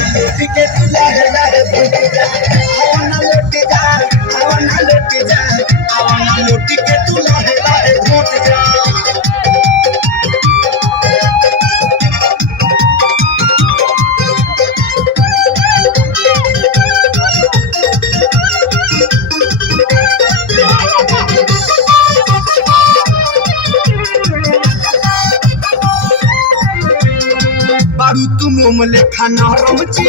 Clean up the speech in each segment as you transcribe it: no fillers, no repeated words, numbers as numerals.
लौटी के तू लहे लहे भूत जा आवाना लौटी जा आवाना लौटी जा आवाना लौटी के तू लहे लहे भूत जा बारू तू मोमले खाना रमची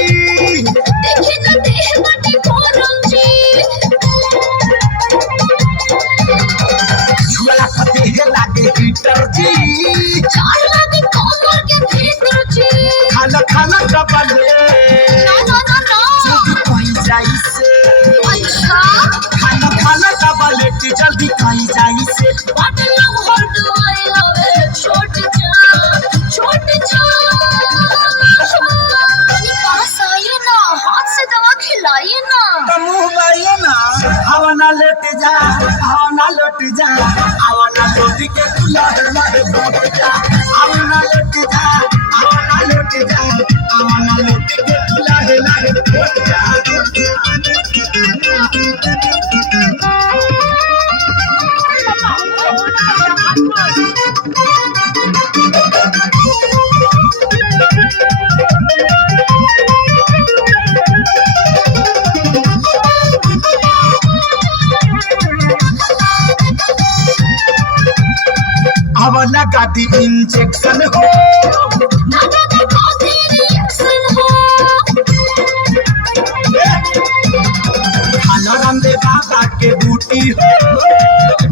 देखे ना देह बाटे कोरम जी झुला फते है लागे हीटर जी चार लागे कोमर के भीतर जी खाना खाना डबले ना ना ना ना कोई जाई से अच्छा खाना खाना डबले की जल्दी कोई जाई से बाटे लव हर दुआई लवे छोट जा पास आइए ना हाथ से दवा खिलाइए ना तो मुंह बाइए ना आवाना लौट जा आवाना लौट जा आवाना लौट के तू लहे लहे भूत जा आवाना लौट जा आवाना लौट जा आवाना लौट के तू लहे लहे भूत जा आवाना गादी इंजेक्शन हो ना ना ना कॉफी रिएक्शन हो खाना रंदे बाबा के बूटी हो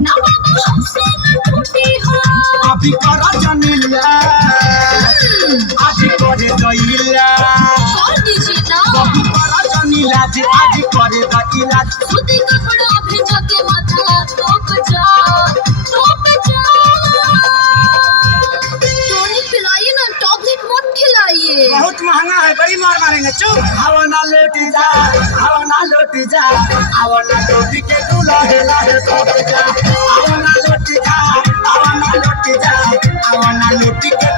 ना बाबा हमसे न टूटी हो अभी करा जमीला आज करे दैला कर दीजिए ना अभी करा जमीला जे आज करे दैला सूती कपड़ा भेजा के माथा टोप जा टॉनिक पिलाइए ना टॉबलेट मत खिलाइए बहुत महंगा है बड़ी मार मारेंगे चुप आवाना लौटी जा आवाना लौटी जा आवाना लौटी के तू लहे लहे भूत जा आवाना लौटी जा आवाना लौटी जा आवाना लौटी के